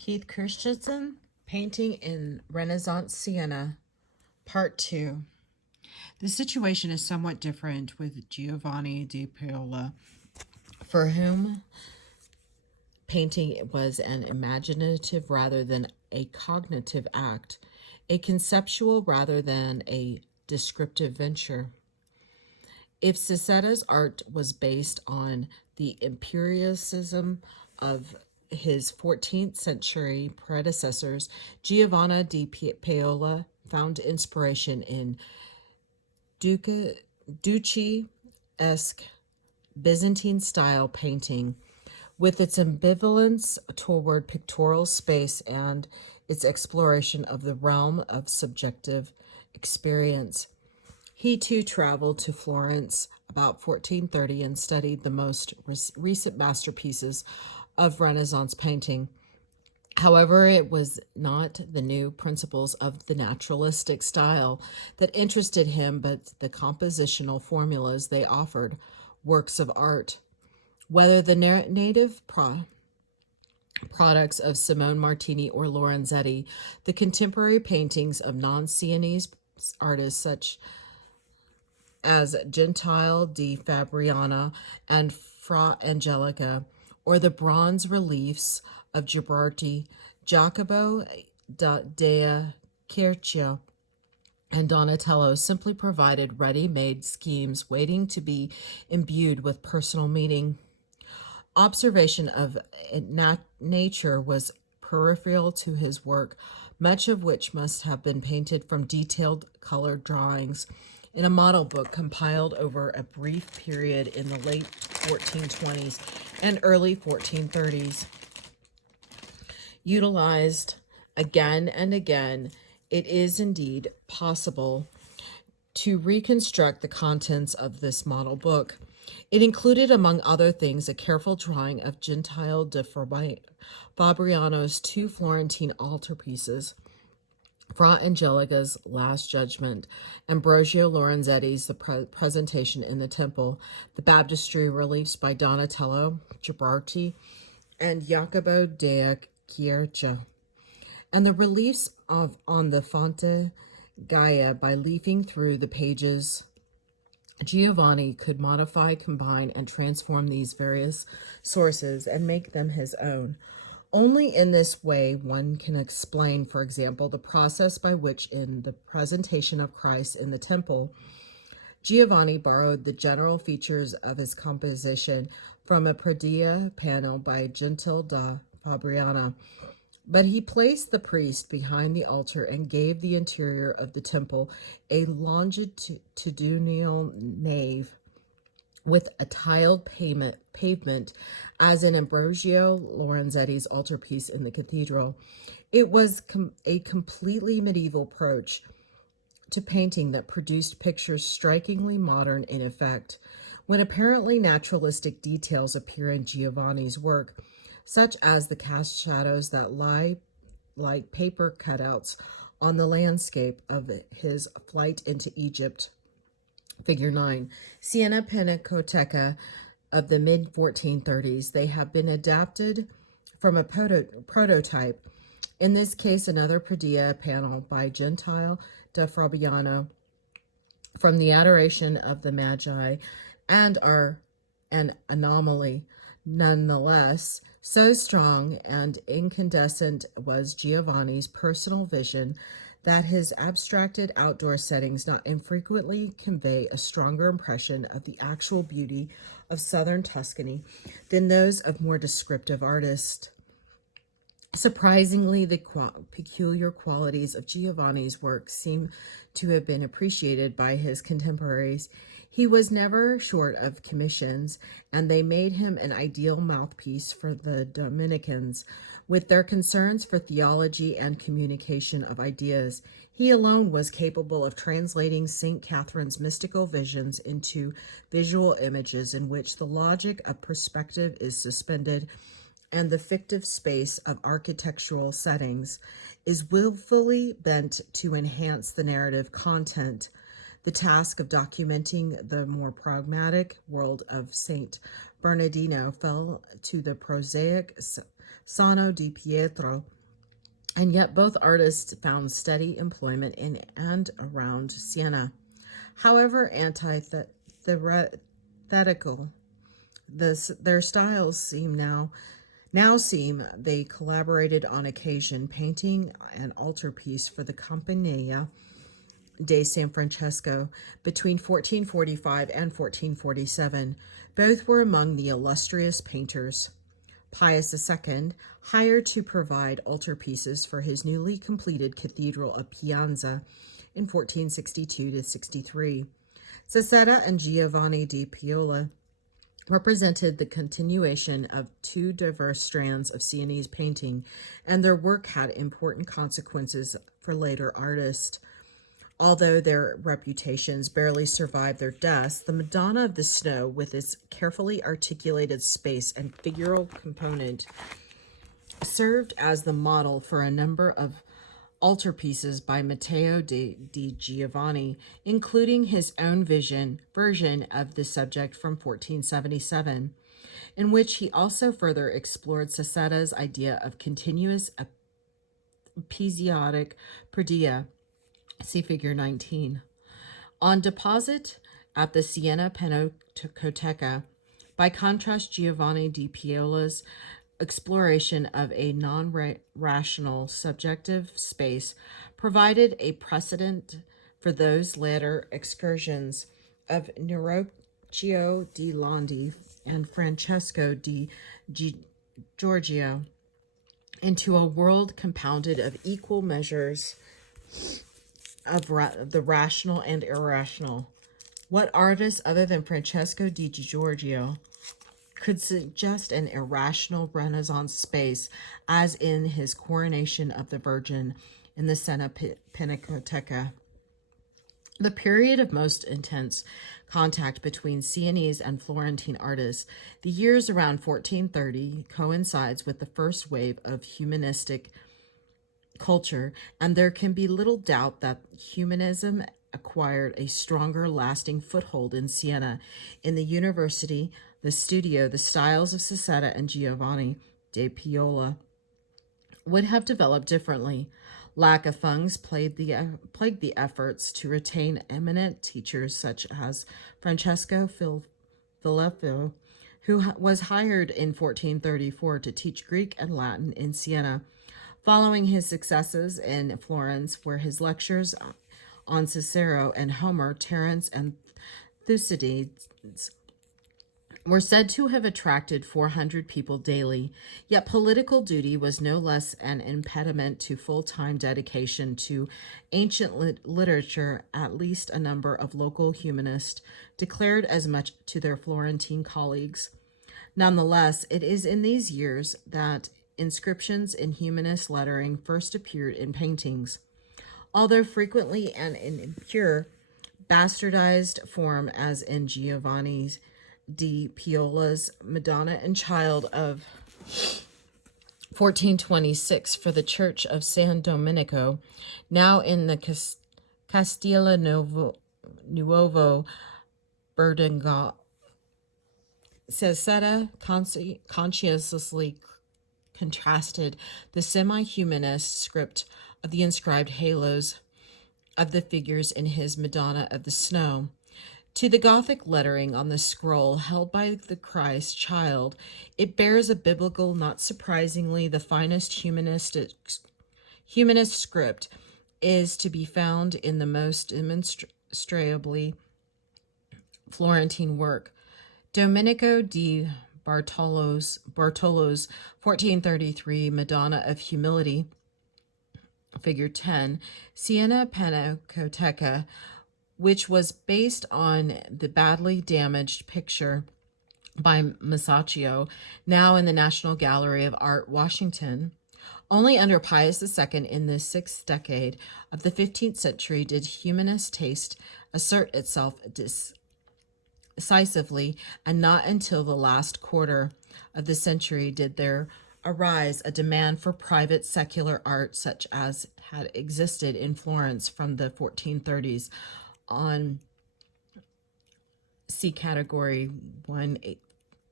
Keith Christiansen, Painting in Renaissance Siena, Part 2. The situation is somewhat different with Giovanni di Paola, for whom painting was an imaginative rather than a cognitive act, a conceptual rather than a descriptive venture. If Sicetta's art was based on the empiricism of his 14th century predecessors, Giovanni di Paola found inspiration in Ducci-esque Byzantine-style painting, with its ambivalence toward pictorial space and its exploration of the realm of subjective experience. He too traveled to Florence about 1430 and studied the most recent masterpieces of Renaissance painting. However, it was not the new principles of the naturalistic style that interested him, but the compositional formulas they offered, works of art. Whether the native products of Simone Martini or Lorenzetti, the contemporary paintings of non-Sienese artists such as Gentile di Fabriano and Fra Angelica, or the bronze reliefs of Ghiberti, Jacopo della Quercia, and Donatello simply provided ready-made schemes waiting to be imbued with personal meaning. Observation of nature was peripheral to his work, much of which must have been painted from detailed colored drawings in a model book compiled over a brief period in the late 1420s and early 1430s. Utilized again and again, it is indeed possible to reconstruct the contents of this model book. It included, among other things, a careful drawing of Gentile di Fabriano's two Florentine altarpieces, Fra Angelica's Last Judgment, Ambrogio Lorenzetti's The Presentation in the Temple, the baptistry reliefs by Donatello, Ghiberti, and Jacopo della Quercia, and the reliefs on the Fonte Gaia. By leafing through the pages, Giovanni could modify, combine, and transform these various sources and make them his own. Only in this way one can explain, for example, the process by which in the presentation of Christ in the temple, Giovanni borrowed the general features of his composition from a Pradilla panel by Gentile da Fabriano, but he placed the priest behind the altar and gave the interior of the temple a longitudinal nave with a tiled pavement, as in Ambrogio Lorenzetti's altarpiece in the cathedral. It was a completely medieval approach to painting that produced pictures strikingly modern in effect. When apparently naturalistic details appear in Giovanni's work, such as the cast shadows that lie like paper cutouts on the landscape of his flight into Egypt, Figure 9, Siena Pinacoteca of the mid-1430s, they have been adapted from a prototype, in this case another Pradilla panel by Gentile da Fabriano, from the Adoration of the Magi, and are an anomaly. Nonetheless, so strong and incandescent was Giovanni's personal vision that his abstracted outdoor settings not infrequently convey a stronger impression of the actual beauty of southern Tuscany than those of more descriptive artists. Surprisingly, the peculiar qualities of Giovanni's work seem to have been appreciated by his contemporaries. He was never short of commissions, and they made him an ideal mouthpiece for the Dominicans. With their concerns for theology and communication of ideas, he alone was capable of translating St. Catherine's mystical visions into visual images in which the logic of perspective is suspended and the fictive space of architectural settings is willfully bent to enhance the narrative content. The task of documenting the more pragmatic world of St. Bernardino fell to the prosaic Sano di Pietro, and yet both artists found steady employment in and around Siena. However antithetical their styles seem they collaborated on occasion, painting an altarpiece for the Compagnia de San Francesco between 1445 and 1447. Both were among the illustrious painters. Pius II, hired to provide altarpieces for his newly completed Cathedral of Piacenza in 1462 to 63. Cassetta and Giovanni di Piola represented the continuation of two diverse strands of Sienese painting, and their work had important consequences for later artists. Although their reputations barely survived their deaths, the Madonna of the Snow, with its carefully articulated space and figural component, served as the model for a number of altarpieces by Matteo di Giovanni, including his own version of the subject from 1477, in which he also further explored Sassetta's idea of continuous episodic predilla. See figure 19. On deposit at the Siena Pinacoteca, by contrast, Giovanni di Piola's exploration of a non-rational subjective space provided a precedent for those later excursions of Nerocchio di Landi and Francesco di Giorgio into a world compounded of equal measures of the rational and irrational. What artist other than Francesco di Giorgio could suggest an irrational Renaissance space as in his Coronation of the Virgin in the Siena Pinacoteca? The period of most intense contact between Sienese and Florentine artists, the years around 1430, coincides with the first wave of humanistic culture, and there can be little doubt that humanism acquired a stronger, lasting foothold in Siena. In the university, the studio, the styles of Cassetta and Giovanni de Piola would have developed differently. Lack of funds plagued the efforts to retain eminent teachers such as Francesco Filippo, who was hired in 1434 to teach Greek and Latin in Siena. Following his successes in Florence, where his lectures on Cicero and Homer, Terence and Thucydides were said to have attracted 400 people daily, yet political duty was no less an impediment to full-time dedication to ancient literature. At least a number of local humanists declared as much to their Florentine colleagues. Nonetheless, it is in these years that inscriptions in humanist lettering first appeared in paintings. Although frequently and in impure, bastardized form, as in Giovanni di Piola's Madonna and Child of 1426 for the Church of San Domenico, now in the Castilla Nuovo Berdenga, Cassetta conscientiously contrasted the semi-humanist script of the inscribed halos of the figures in his Madonna of the Snow to the Gothic lettering on the scroll held by the Christ child. It bears a biblical, not surprisingly, the finest humanist script is to be found in the most demonstrably Florentine work. Domenico di Bartolo's 1433 Madonna of Humility, figure 10, Siena Pinacoteca, which was based on the badly damaged picture by Masaccio, now in the National Gallery of Art, Washington. Only under Pius II in the 6th decade of the 15th century did humanist taste assert itself decisively, and not until the last quarter of the century did there arise a demand for private secular art such as had existed in Florence from the 1430s on. See category 1A.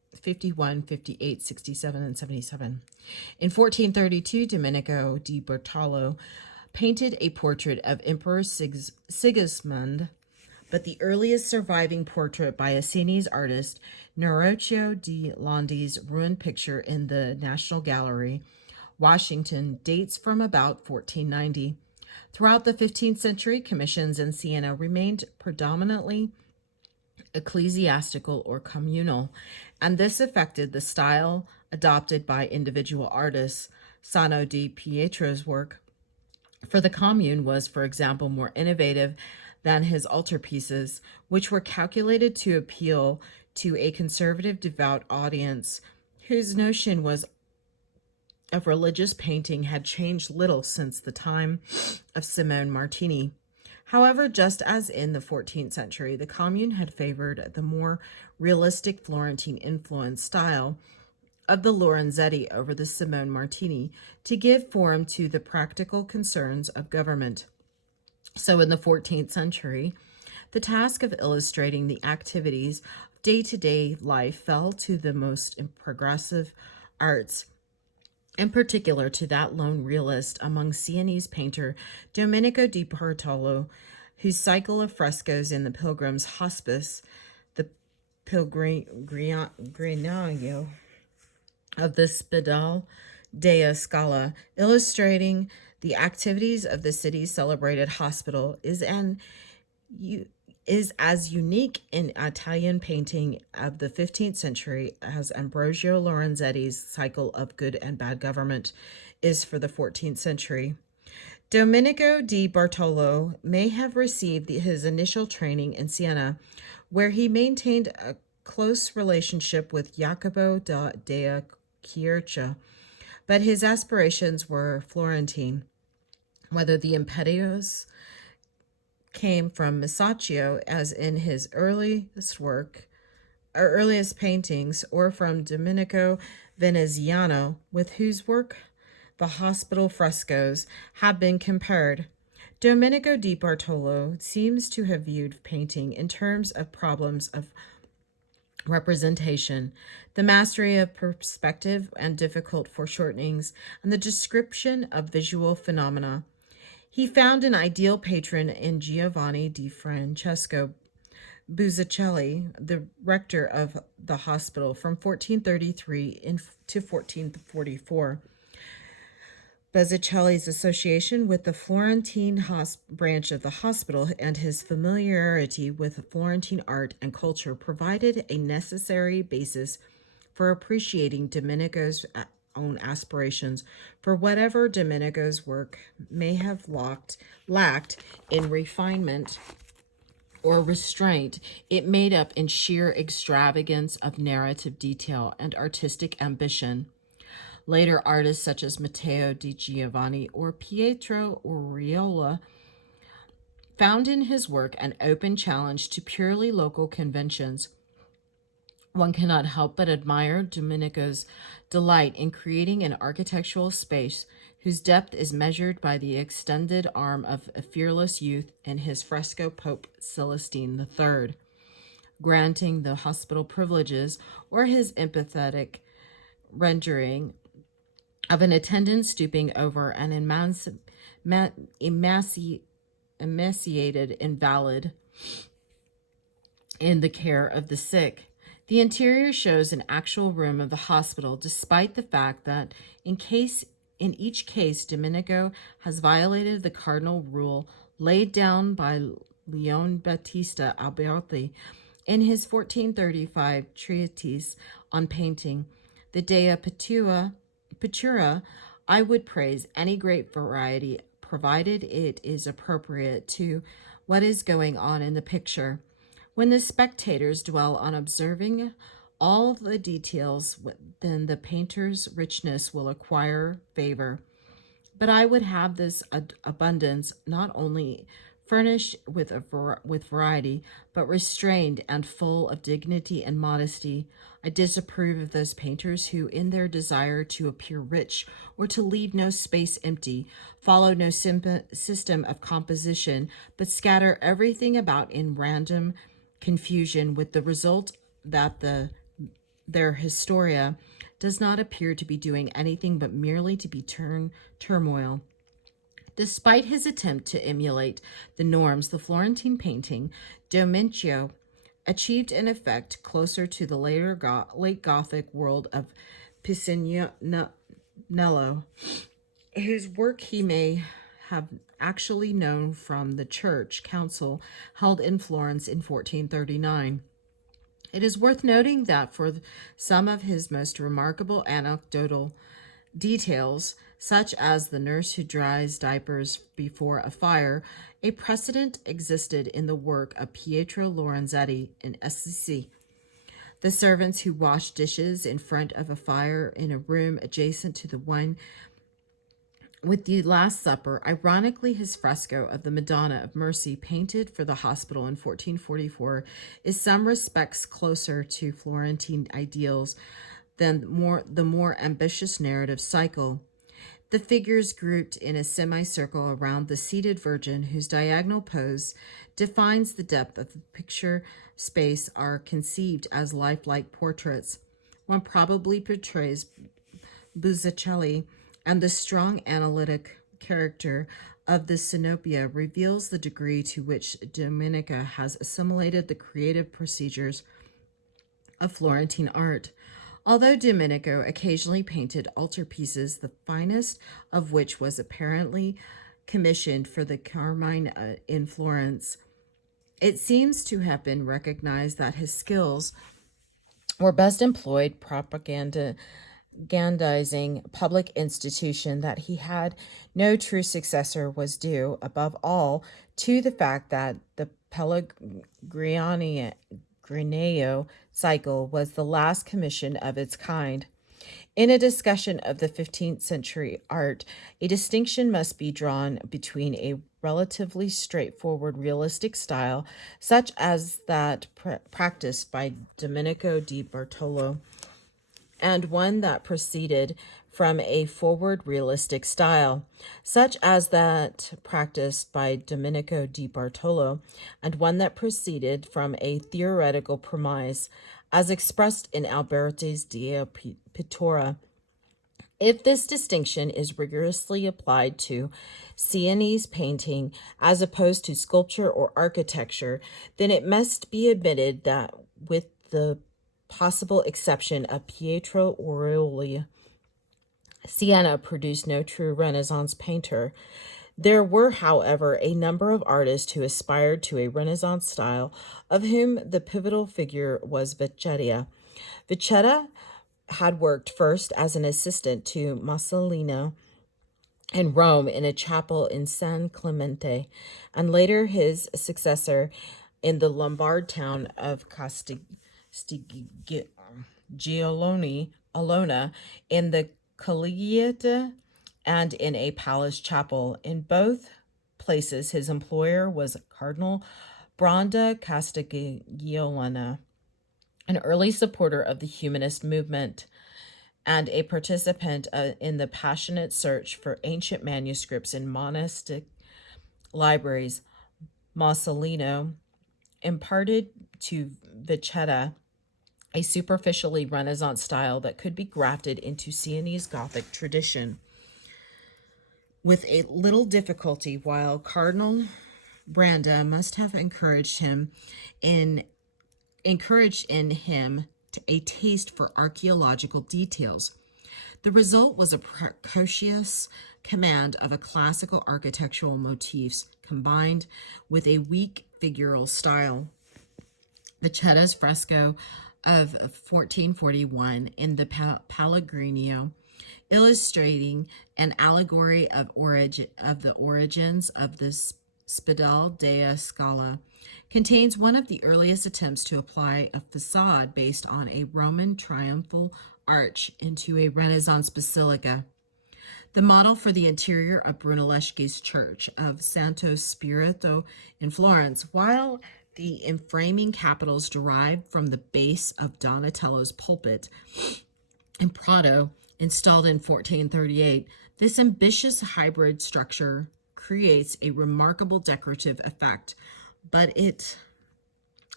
51, 58, 67, and 77. In 1432, Domenico di Bertolo painted a portrait of Emperor Sigismund, but the earliest surviving portrait by a Sienese artist, Nerochio di Landi's ruined picture in the National Gallery, Washington, dates from about 1490. Throughout the 15th century, commissions in Siena remained predominantly ecclesiastical or communal, and this affected the style adopted by individual artists. Sano di Pietro's work for the commune was, for example, more innovative than his altarpieces, which were calculated to appeal to a conservative devout audience whose notion was of religious painting had changed little since the time of Simone Martini. However, just as in the 14th century, the commune had favored the more realistic Florentine influence style of the Lorenzetti over the Simone Martini to give form to the practical concerns of government. So in the 14th century, the task of illustrating the activities of day-to-day life fell to the most progressive arts, in particular to that lone realist among Sienese painter Domenico di Bartolo, whose cycle of frescoes in the Pilgrim's Hospice, the Pellegrinaggio of the Spedale della Scala, illustrating the activities of the city's celebrated hospital, is as unique in Italian painting of the 15th century as Ambrogio Lorenzetti's cycle of good and bad government is for the 14th century. Domenico di Bartolo may have received his initial training in Siena, where he maintained a close relationship with Jacopo della Quercia, but his aspirations were Florentine. Whether the impetus came from Masaccio, as in his earliest paintings, or from Domenico Veneziano, with whose work the hospital frescoes have been compared, Domenico di Bartolo seems to have viewed painting in terms of problems of representation, the mastery of perspective and difficult foreshortenings, and the description of visual phenomena. He found an ideal patron in Giovanni di Francesco Buzzacelli, the rector of the hospital from 1433 to 1444. Buzzacelli's association with the Florentine branch of the hospital and his familiarity with Florentine art and culture provided a necessary basis for appreciating Domenico's own aspirations, for whatever Domenico's work may have lacked in refinement or restraint, it made up in sheer extravagance of narrative detail and artistic ambition. Later artists such as Matteo di Giovanni or Pietro Oriola found in his work an open challenge to purely local conventions. One cannot help but admire Domenico's delight in creating an architectural space whose depth is measured by the extended arm of a fearless youth in his fresco Pope Celestine III, granting the hospital privileges, or his empathetic rendering of an attendant stooping over an emaciated invalid in the care of the sick. The interior shows an actual room of the hospital, despite the fact that in each case Domenico has violated the cardinal rule laid down by Leon Battista Alberti in his 1435 treatise on painting, the De Pittura. I would praise any great variety, provided it is appropriate to what is going on in the picture. When the spectators dwell on observing all the details, then the painter's richness will acquire favor. But I would have this abundance not only furnished with variety, but restrained and full of dignity and modesty. I disapprove of those painters who, in their desire to appear rich or to leave no space empty, follow no system of composition, but scatter everything about in random confusion, with the result that the their Historia does not appear to be doing anything but merely to be turmoil. Despite his attempt to emulate the norms, the Florentine painting, Domenico achieved an effect closer to the late Gothic world of Pisanello, whose work he may have actually known from the church council held in Florence in 1439. It is worth noting that for some of his most remarkable anecdotal details, such as the nurse who dries diapers before a fire, a precedent existed in the work of Pietro Lorenzetti in Assisi. The servants who washed dishes in front of a fire in a room adjacent to the one with the Last Supper, ironically, his fresco of the Madonna of Mercy, painted for the hospital in 1444, is some respects closer to Florentine ideals than the more ambitious narrative cycle. The figures grouped in a semicircle around the seated Virgin, whose diagonal pose defines the depth of the picture space, are conceived as lifelike portraits. One probably portrays Buzzacelli, and the strong analytic character of the Synopia reveals the degree to which Domenico has assimilated the creative procedures of Florentine art. Although Domenico occasionally painted altarpieces, the finest of which was apparently commissioned for the Carmine in Florence, it seems to have been recognized that his skills were best employed propagandizing public institution that he had no true successor was due, above all, to the fact that the Pellegrino cycle was the last commission of its kind. In a discussion of the 15th century art, a distinction must be drawn between a relatively straightforward realistic style, such as that practiced by Domenico di Bartolo, and one that proceeded from a forward realistic style, such as that practiced by Domenico di Bartolo, and one that proceeded from a theoretical premise, as expressed in Alberti's Dia Pittura. If this distinction is rigorously applied to Sienese painting as opposed to sculpture or architecture, then it must be admitted that, with the possible exception of Pietro Orioli, Siena produced no true Renaissance painter. There were, however, a number of artists who aspired to a Renaissance style, of whom the pivotal figure was Vecchia. Vecchia had worked first as an assistant to Masolino in Rome in a chapel in San Clemente, and later his successor in the Lombard town of Alona, in the Collegiate, and in a palace chapel. In both places, his employer was Cardinal Bronda Castiglione, an early supporter of the humanist movement and a participant in the passionate search for ancient manuscripts in monastic libraries. Masolino imparted to Vecchia a superficially Renaissance style that could be grafted into Sienese Gothic tradition with a little difficulty, while Cardinal Branda must have encouraged in him a taste for archaeological details. The result was a precocious command of a classical architectural motifs combined with a weak figural style. Vecchia's fresco of 1441 in the Pellegrino, illustrating an allegory of the origins of the Spedale della Scala, contains one of the earliest attempts to apply a facade based on a Roman triumphal arch into a Renaissance basilica. The model for the interior of Brunelleschi's church of Santo Spirito in Florence, while the enframing capitals derived from the base of Donatello's pulpit in Prato, installed in 1438, this ambitious hybrid structure creates a remarkable decorative effect, but it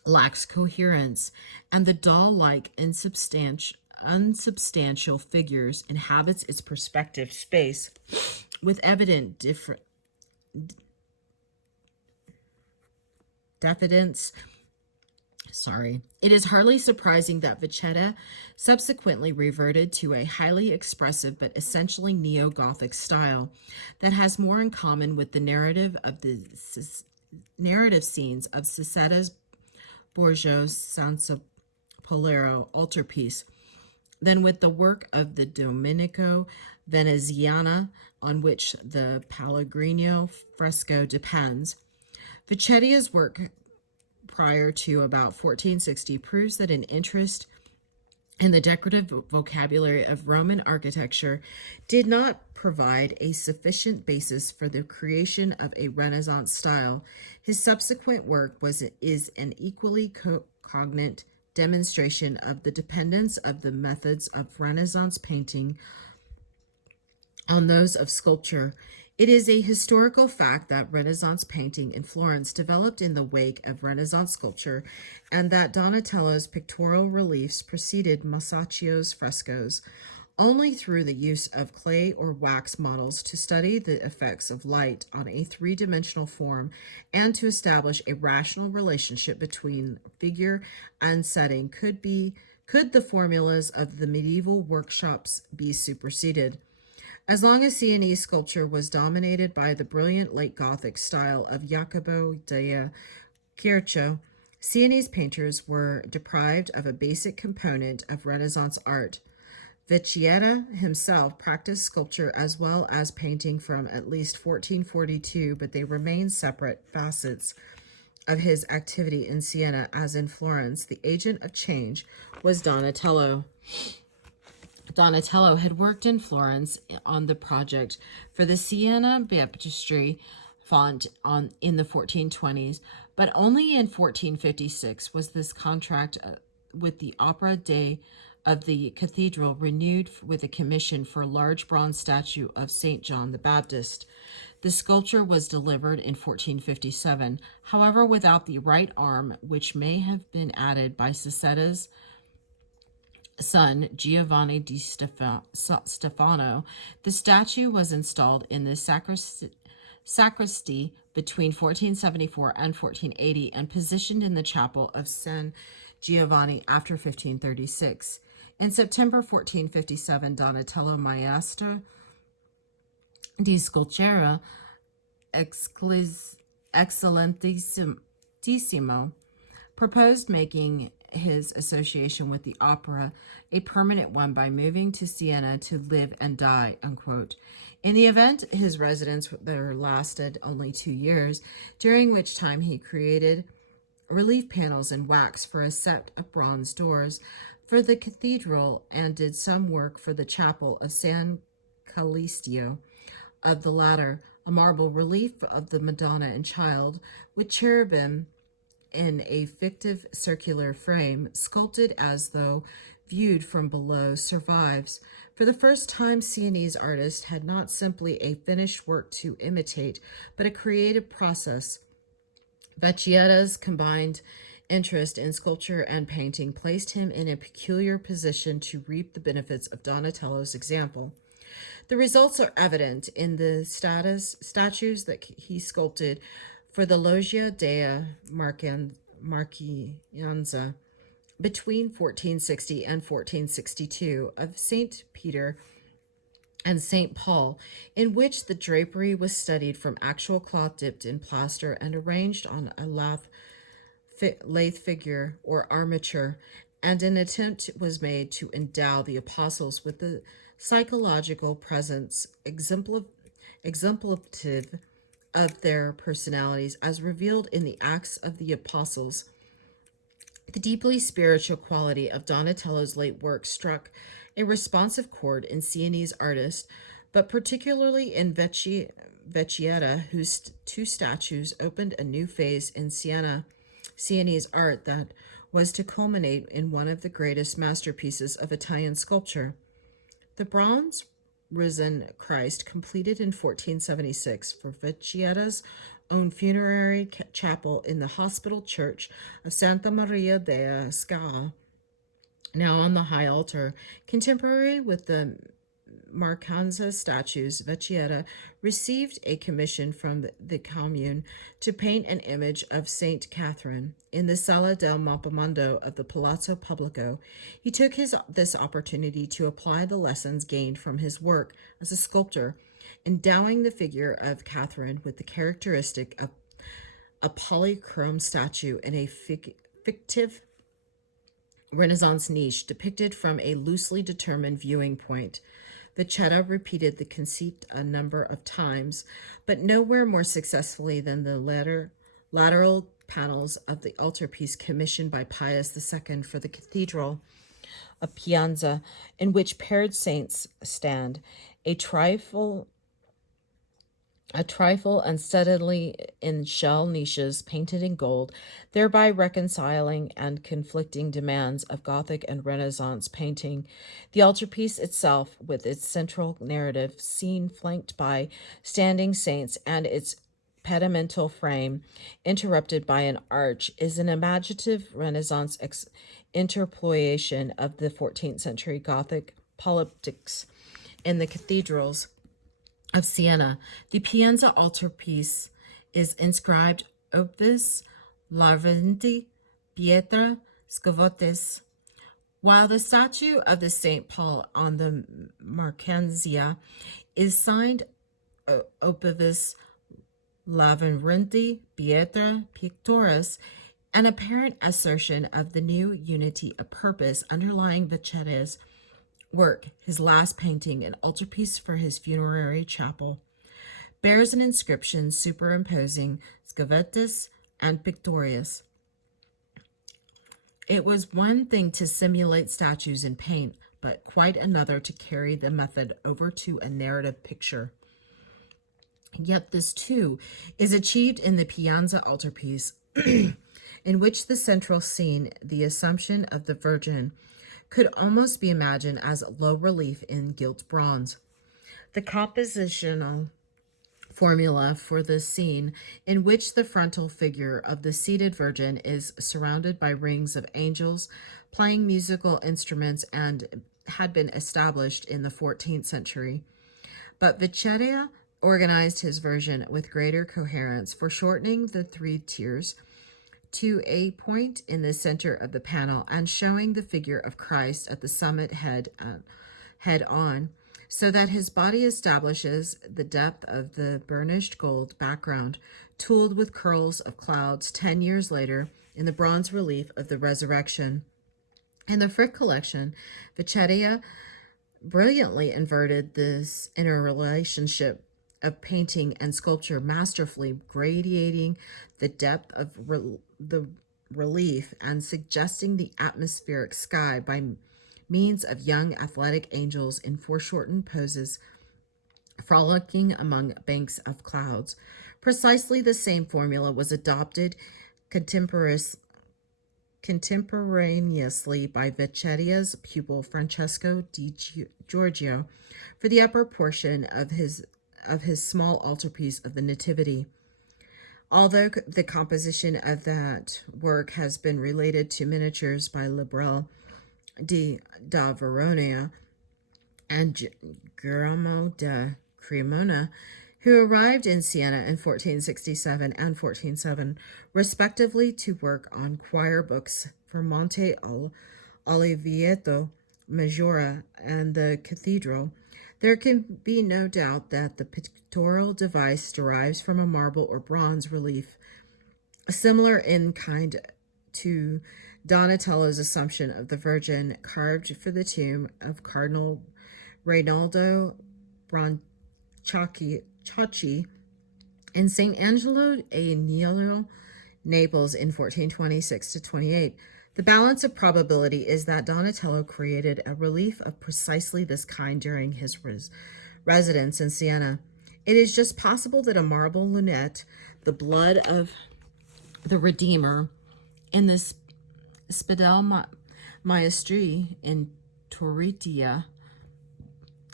lacks coherence, and the doll-like unsubstantial figures inhabits its perspective space with evident diffidence. It is hardly surprising that Vachetta subsequently reverted to a highly expressive but essentially neo-Gothic style that has more in common with the narrative scenes of Sassetta's Borgio Sansepolcro altarpiece than with the work of the Domenico Veneziana on which the Pellegrino fresco depends. Vachetti's work prior to about 1460 proves that an interest in the decorative vocabulary of Roman architecture did not provide a sufficient basis for the creation of a Renaissance style. His subsequent work is an equally cognate demonstration of the dependence of the methods of Renaissance painting on those of sculpture. It is a historical fact that Renaissance painting in Florence developed in the wake of Renaissance sculpture, and that Donatello's pictorial reliefs preceded Masaccio's frescoes. Only through the use of clay or wax models to study the effects of light on a three-dimensional form and to establish a rational relationship between figure and setting could the formulas of the medieval workshops be superseded. As long as Sienese sculpture was dominated by the brilliant late Gothic style of Jacopo da Quercio, Sienese painters were deprived of a basic component of Renaissance art. Vecchietta himself practiced sculpture as well as painting from at least 1442, but they remain separate facets of his activity in Siena as in Florence. The agent of change was Donatello. Donatello had worked in Florence on the project for the Siena baptistry font in the 1420s, but only in 1456 was this contract with the Opera of the cathedral renewed with a commission for a large bronze statue of St. John the Baptist. The sculpture was delivered in 1457, however, without the right arm, which may have been added by Sassetta's son Giovanni di Stefano. The statue was installed in the sacristy between 1474 and 1480 and positioned in the chapel of San Giovanni after 1536. In September 1457, Donatello Maestro di Scultura Excellentissimo proposed making his association with the opera a permanent one by moving to Siena to live and die, unquote. In the event, his residence there lasted only 2 years, during which time he created relief panels in wax for a set of bronze doors for the cathedral and did some work for the chapel of San Calistio. Of the latter, a marble relief of the Madonna and Child with cherubim in a fictive circular frame, sculpted as though viewed from below, survives. For the first time, Sienese artists had not simply a finished work to imitate, but a creative process. Vecchietta's combined interest in sculpture and painting placed him in a peculiar position to reap the benefits of Donatello's example. The results are evident in the statues that he sculpted for the Loggia dei Marchianza between 1460 and 1462 of St. Peter and St. Paul, in which the drapery was studied from actual cloth dipped in plaster and arranged on a lathe figure or armature, and an attempt was made to endow the apostles with the psychological presence exemplative of their personalities as revealed in the Acts of the Apostles. The deeply spiritual quality of Donatello's late work struck a responsive chord in Sienese artists, but particularly in Vecchietta, whose two statues opened a new phase in Sienese art that was to culminate in one of the greatest masterpieces of Italian sculpture. The bronze risen Christ, completed in 1476 for Vecchietta's own funerary chapel in the hospital church of Santa Maria della Scala, now on the high altar. Contemporary with the Marcanza statues, Vecchietta received a commission from the commune to paint an image of Saint Catherine in the Sala del Mappamondo of the Palazzo Pubblico. He took this opportunity to apply the lessons gained from his work as a sculptor, endowing the figure of Catherine with the characteristic of a polychrome statue in a fictive Renaissance niche depicted from a loosely determined viewing point. Vecchietta repeated the conceit a number of times, but nowhere more successfully than the lateral panels of the altarpiece commissioned by Pius II for the Cathedral of Piacenza, in which paired saints stand, a trifle unsteadily in shell niches painted in gold, thereby reconciling and conflicting demands of Gothic and Renaissance painting. The altarpiece itself, with its central narrative scene flanked by standing saints and its pedimental frame interrupted by an arch, is an imaginative Renaissance interpolation of the 14th century Gothic polyptychs in the cathedrals of Siena. The Piacenza altarpiece is inscribed Opus Larventi Pietra Scavotis, while the statue of the St. Paul on the Marcanzia is signed Opus Lavrenti Pietra Pictoris, an apparent assertion of the new unity of purpose underlying Vecchiatta's work. His last painting, an altarpiece for his funerary chapel, bears an inscription superimposing Scavetus and Pictorius. It was one thing to simulate statues in paint, but quite another to carry the method over to a narrative picture. Yet this, too, is achieved in the Piacenza altarpiece, in which the central scene, the Assumption of the Virgin, could almost be imagined as low relief in gilt bronze. The compositional formula for this scene, in which the frontal figure of the seated Virgin is surrounded by rings of angels playing musical instruments, and had been established in the 14th century. But Vecchietta organized his version with greater coherence, foreshortening the three tiers to a point in the center of the panel and showing the figure of Christ at the summit head on, so that his body establishes the depth of the burnished gold background, tooled with curls of clouds 10 years later in the bronze relief of the Resurrection. In the Frick collection, Vecchietta brilliantly inverted this interrelationship of painting and sculpture, masterfully gradating the depth of the relief and suggesting the atmospheric sky by means of young athletic angels in foreshortened poses frolicking among banks of clouds. Precisely the same formula was adopted contemporaneously by Vecchiatta's pupil Francesco di Giorgio for the upper portion of his small altarpiece of the Nativity. Although the composition of that work has been related to miniatures by Librel da Verona and Girolamo da Cremona, who arrived in Siena in 1467 and 1407, respectively, to work on choir books for Monte Oliveto Maggiore and the cathedral, there can be no doubt that the pictorial device derives from a marble or bronze relief, similar in kind to Donatello's Assumption of the Virgin, carved for the tomb of Cardinal Reynaldo Brancacci in St. Angelo a Nero, Naples in 1426-28. The balance of probability is that Donatello created a relief of precisely this kind during his residence in Siena. It is just possible that a marble lunette, the blood of the Redeemer, in the Spedale Maestri in Torritia,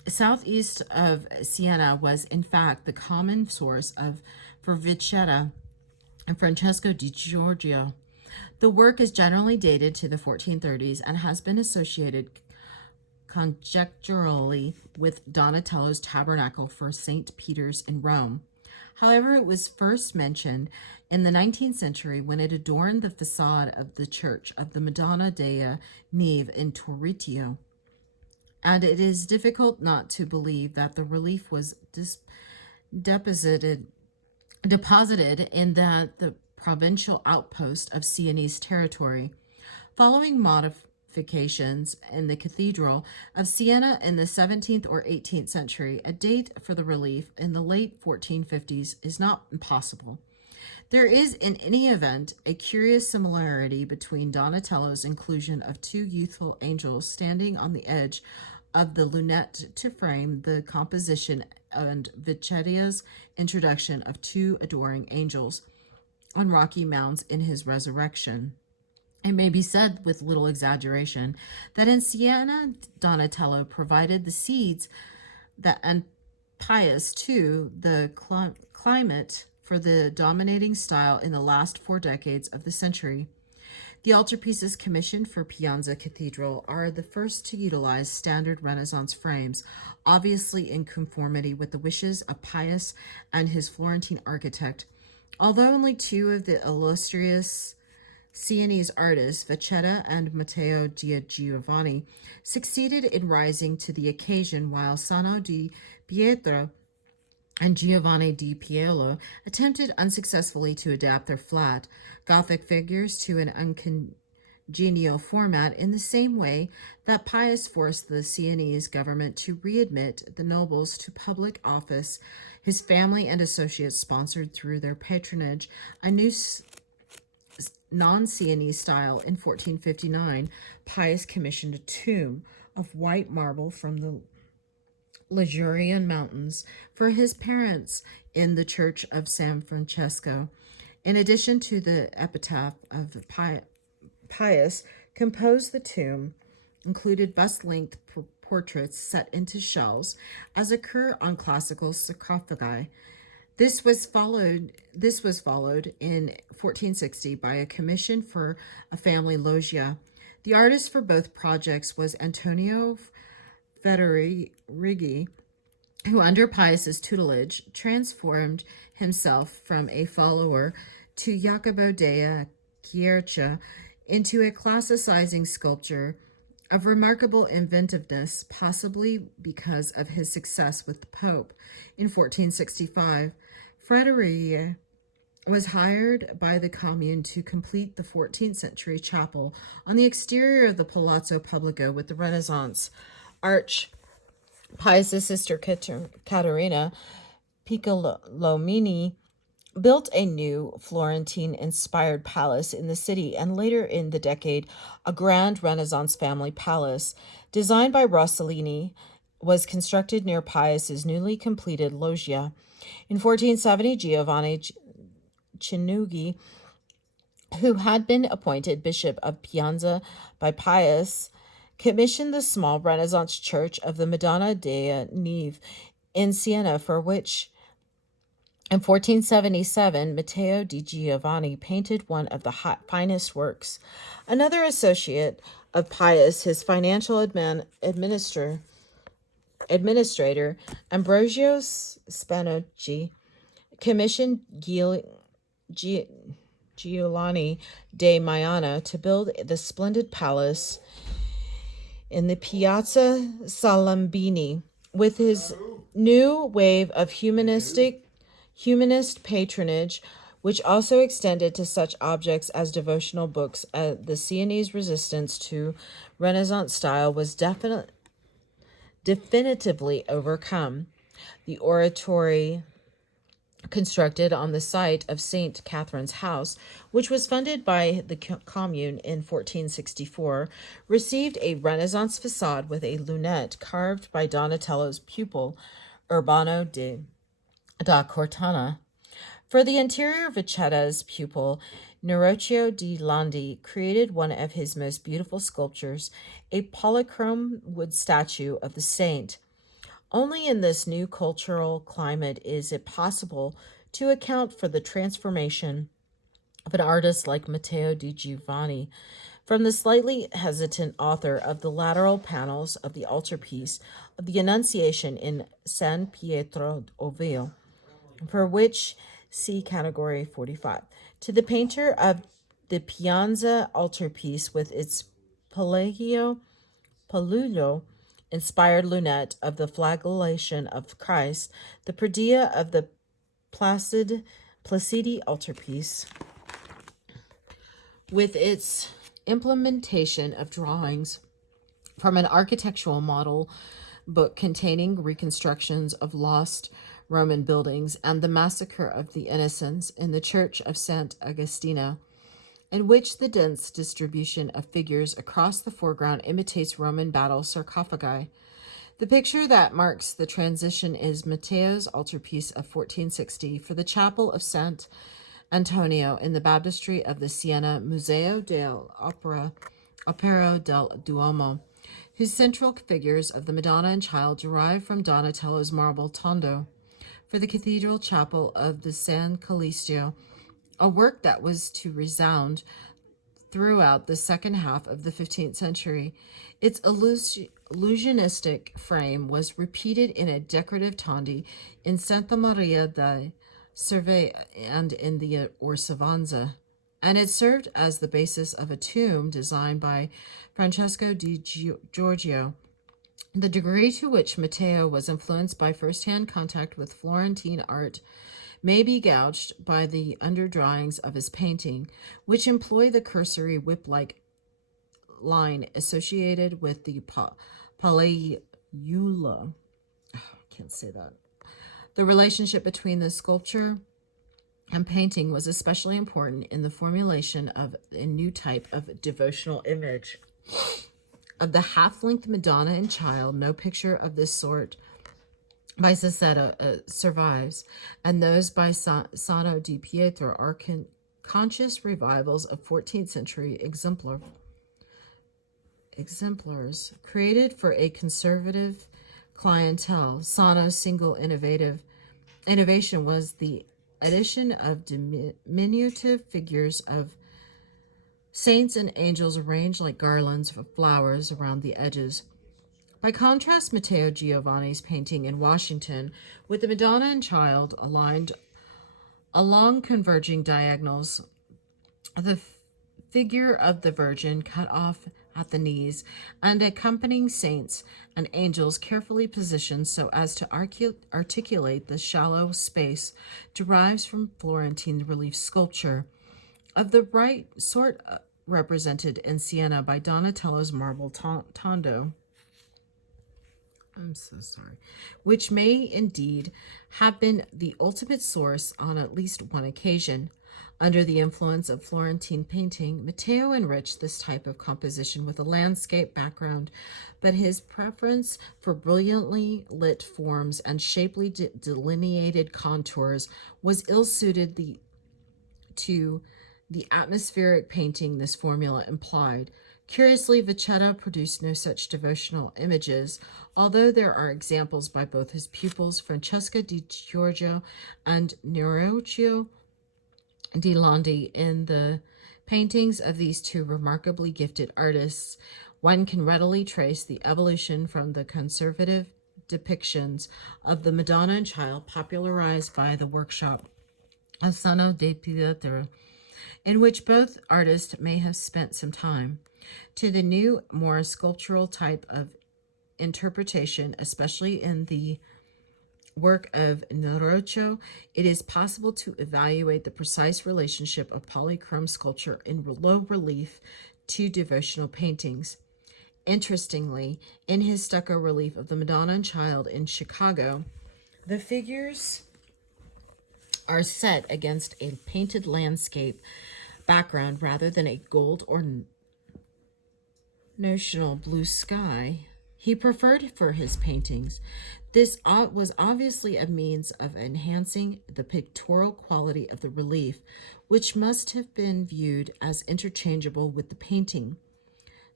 Southeast of Siena was, in fact, the common source for Vecchetta and Francesco di Giorgio. The work is generally dated to the 1430s and has been associated conjecturally with Donatello's tabernacle for St. Peter's in Rome. However, it was first mentioned in the 19th century when it adorned the facade of the Church of the Madonna dei Neve in Torritio. And it is difficult not to believe that the relief was deposited in the provincial outpost of Sienese territory. Following modifications in the Cathedral of Siena in the 17th or 18th century, a date for the relief in the late 1450s is not impossible. There is, in any event, a curious similarity between Donatello's inclusion of two youthful angels standing on the edge of the lunette to frame the composition and Vecchia's introduction of two adoring angels on rocky mounds in his resurrection. It may be said with little exaggeration that in Siena, Donatello provided the seeds that and Pius too the climate for the dominating style in the last 4 decades of the century. The altarpieces commissioned for Piacenza Cathedral are the first to utilize standard Renaissance frames, obviously in conformity with the wishes of Pius and his Florentine architect. Although only 2 of the illustrious Sienese artists, Vecchetta and Matteo di Giovanni, succeeded in rising to the occasion, while Sano di Pietro and Giovanni di Pielo attempted unsuccessfully to adapt their flat, Gothic figures to an uncongenial format in the same way that Pius forced the Sienese government to readmit the nobles to public office. His family and associates sponsored through their patronage a new non-Sienese style. In 1459, Pius commissioned a tomb of white marble from the Ligurian mountains for his parents in the Church of San Francesco. In addition to the epitaph of Pius, composed the tomb included bust-length portraits set into shells, as occur on classical sarcophagi. This was followed in 1460 by a commission for a family loggia. The artist for both projects was Antonio Federighi, who under Pius's tutelage transformed himself from a follower to Jacopo della Quercia into a classicizing sculptor of remarkable inventiveness, possibly because of his success with the Pope. In 1465, Federighi was hired by the Commune to complete the 14th century chapel on the exterior of the Palazzo Pubblico with the Renaissance arch. Pius's sister Caterina Piccolomini built a new Florentine-inspired palace in the city, and later in the decade, a grand Renaissance family palace, designed by Rossellini, was constructed near Pius's newly completed loggia. In 1470, Giovanni Cinugi, who had been appointed Bishop of Piacenza by Pius, commissioned the small Renaissance church of the Madonna dei Neve in Siena, for which in 1477 Matteo di Giovanni painted one of the finest works. Another associate of Pius, his financial administrator, Ambrosio Spanocchi, commissioned Giuliani de Maiana to build the splendid palace in the Piazza Salambini. With his new wave of humanist patronage, which also extended to such objects as devotional books, the Sienese resistance to Renaissance style was definitively overcome. The oratory constructed on the site of St. Catherine's House, which was funded by the Commune in 1464, received a Renaissance facade with a lunette carved by Donatello's pupil, Urbano da Cortana. For the interior, Vecchetta's pupil, Neroccio di Landi, created one of his most beautiful sculptures, a polychrome wood statue of the saint. Only in this new cultural climate is it possible to account for the transformation of an artist like Matteo di Giovanni from the slightly hesitant author of the lateral panels of the altarpiece of the Annunciation in San Pietro Ovio, for which see category 45, to the painter of the Piazza altarpiece with its Pelagio Palulo inspired lunette of the flagellation of Christ, the Predella of the Placidi altarpiece, with its implementation of drawings from an architectural model book containing reconstructions of lost Roman buildings, and the Massacre of the Innocents in the Church of Sant Agostino, in which the dense distribution of figures across the foreground imitates Roman battle sarcophagi. The picture that marks the transition is Matteo's altarpiece of 1460 for the chapel of Sant Antonio in the baptistry of the Siena Museo Opera del Duomo, whose central figures of the Madonna and Child derive from Donatello's marble tondo for the cathedral chapel of the San Calistio, a work that was to resound throughout the second half of the 15th century. Its illusionistic frame was repeated in a decorative tondi in Santa Maria dei Servi and in the Orsavanza, and it served as the basis of a tomb designed by Francesco di Giorgio. The degree to which Matteo was influenced by first-hand contact with Florentine art may be gauged by the underdrawings of his painting, which employ the cursory whip-like line associated with the Palaiula. I can't say that. The relationship between the sculpture and painting was especially important in the formulation of a new type of devotional image. Of the half-length Madonna and Child, no picture of this sort by Sassetto survives, and those by Sano di Pietro are conscious revivals of 14th century exemplars created for a conservative clientele. Sano's single innovation was the addition of diminutive figures of saints and angels arranged like garlands of flowers around the edges. By contrast, Matteo Giovanni's painting in Washington, with the Madonna and Child aligned along converging diagonals, the figure of the Virgin cut off at the knees, and accompanying saints and angels carefully positioned so as to articulate the shallow space, derives from Florentine relief sculpture of the right sort represented in Siena by Donatello's marble tondo. I'm so sorry. Which may indeed have been the ultimate source on at least one occasion. Under the influence of Florentine painting, Matteo enriched this type of composition with a landscape background, but his preference for brilliantly lit forms and shapely delineated contours was ill-suited to the atmospheric painting this formula implied. Curiously, Vecchetta produced no such devotional images, although there are examples by both his pupils, Francesca di Giorgio and Nerochio di Landi, in the paintings of these two remarkably gifted artists. One can readily trace the evolution from the conservative depictions of the Madonna and Child popularized by the workshop of Sano di Pietro, in which both artists may have spent some time, to the new, more sculptural type of interpretation, especially in the work of Nerocho. It is possible to evaluate the precise relationship of polychrome sculpture in low relief to devotional paintings. Interestingly, in his stucco relief of the Madonna and Child in Chicago, the figures are set against a painted landscape background rather than a gold or notional blue sky he preferred for his paintings. This was obviously a means of enhancing the pictorial quality of the relief, which must have been viewed as interchangeable with the painting.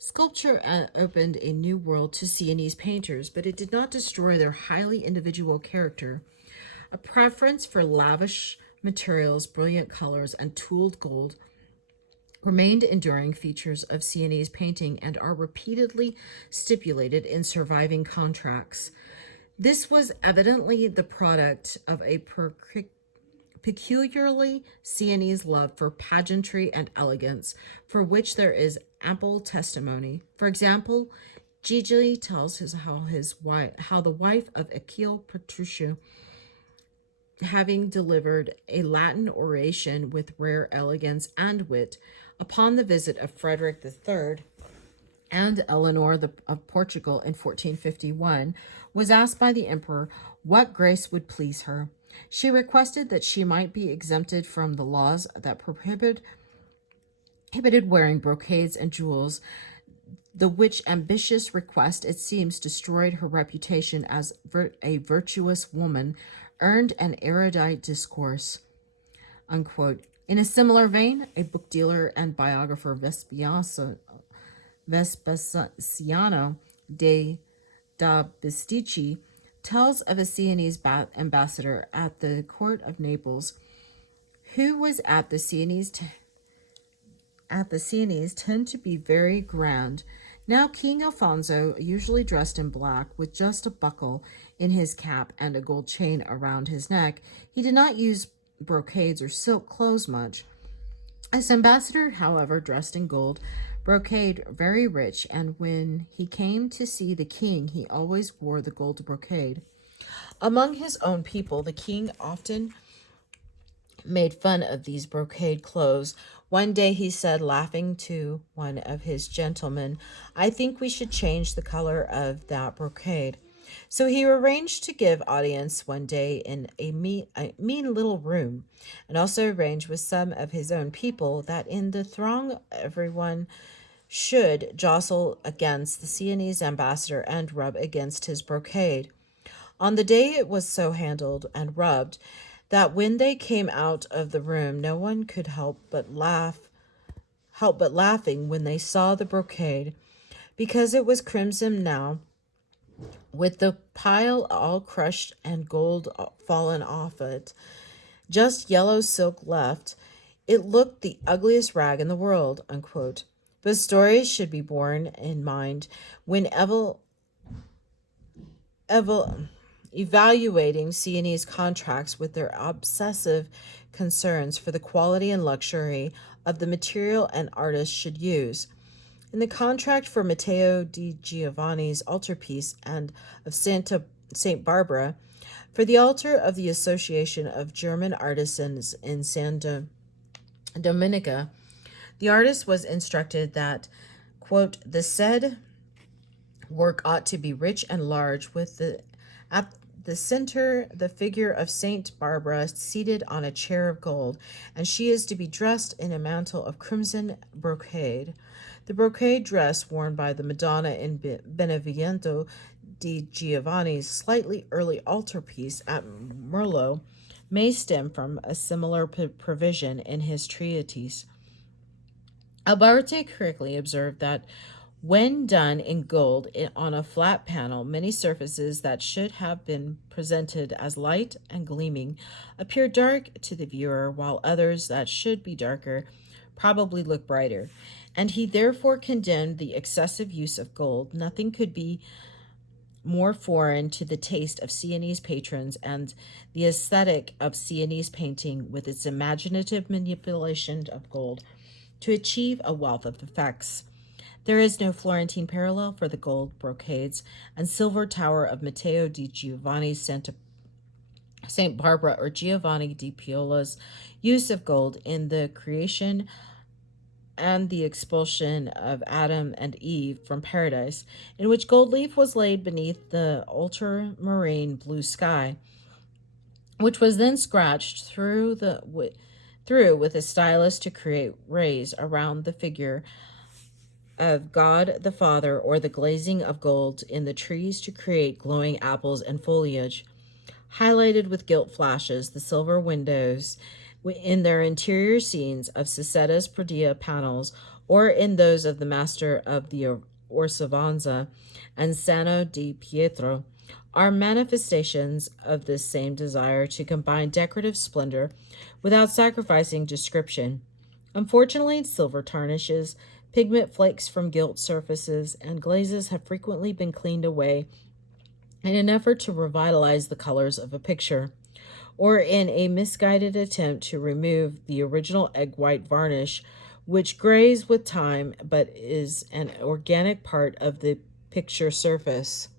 Sculpture opened a new world to Sienese painters, but it did not destroy their highly individual character. A preference for lavish materials, brilliant colors, and tooled gold remained enduring features of Sienese painting and are repeatedly stipulated in surviving contracts. This was evidently the product of a peculiarly Sienese love for pageantry and elegance, for which there is ample testimony. For example, Gigi tells us how the wife of Achille Petruccio, having delivered a Latin oration with rare elegance and wit upon the visit of Frederick III and Eleanor of Portugal in 1451, was asked by the emperor what grace would please her. She requested that she might be exempted from the laws that prohibited wearing brocades and jewels, the which ambitious request, it seems, destroyed her reputation as a virtuous woman, earned an erudite discourse. Unquote. In a similar vein, a book dealer and biographer, Vespasiano da Bisticci, tells of a Sienese ambassador at the court of Naples who was at the Sienese tend to be very grand. Now King Alfonso, usually dressed in black with just a buckle in his cap and a gold chain around his neck, he did not use brocades or silk clothes much. As ambassador, however, dressed in gold, brocade, very rich, and when he came to see the king, he always wore the gold brocade. Among his own people, the king often made fun of these brocade clothes. One day he said, laughing to one of his gentlemen, "I think we should change the color of that brocade." So he arranged to give audience one day in a mean little room, and also arranged with some of his own people that in the throng everyone should jostle against the Sienese ambassador and rub against his brocade. On the day it was so handled and rubbed that when they came out of the room no one could help but laughing when they saw the brocade, because it was crimson now, with the pile all crushed and gold fallen off it, just yellow silk left. It looked the ugliest rag in the world. Unquote. But stories should be borne in mind when evaluating Sienese contracts with their obsessive concerns for the quality and luxury of the material an artist should use. In the contract for Matteo di Giovanni's altarpiece and of St. Barbara, for the altar of the Association of German Artisans in San Domenica, the artist was instructed that, quote, the said work ought to be rich and large, with at the center the figure of Saint Barbara seated on a chair of gold, and she is to be dressed in a mantle of crimson brocade. The brocade dress worn by the Madonna in Benevento di Giovanni's slightly early altarpiece at Merlo may stem from a similar provision in his treatise. Albarte correctly observed that when done in gold on a flat panel, many surfaces that should have been presented as light and gleaming appear dark to the viewer, while others that should be darker probably look brighter, and he therefore condemned the excessive use of gold. Nothing could be more foreign to the taste of Sienese patrons and the aesthetic of Sienese painting, with its imaginative manipulation of gold to achieve a wealth of effects. There is no Florentine parallel for the gold brocades and silver tower of Matteo di Giovanni's St. Barbara or Giovanni di Piola's use of gold in the creation and the expulsion of Adam and Eve from paradise, in which gold leaf was laid beneath the ultramarine blue sky, which was then scratched through with a stylus to create rays around the figure of God the Father, or the glazing of gold in the trees to create glowing apples and foliage, highlighted with gilt flashes, the silver windows in their interior scenes of Sicetta's Pradilla panels, or in those of the master of the Orsavanza and Sano di Pietro, are manifestations of this same desire to combine decorative splendor without sacrificing description. Unfortunately, silver tarnishes, pigment flakes from gilt surfaces, and glazes have frequently been cleaned away in an effort to revitalize the colors of a picture, or in a misguided attempt to remove the original egg white varnish, which grays with time but is an organic part of the picture surface.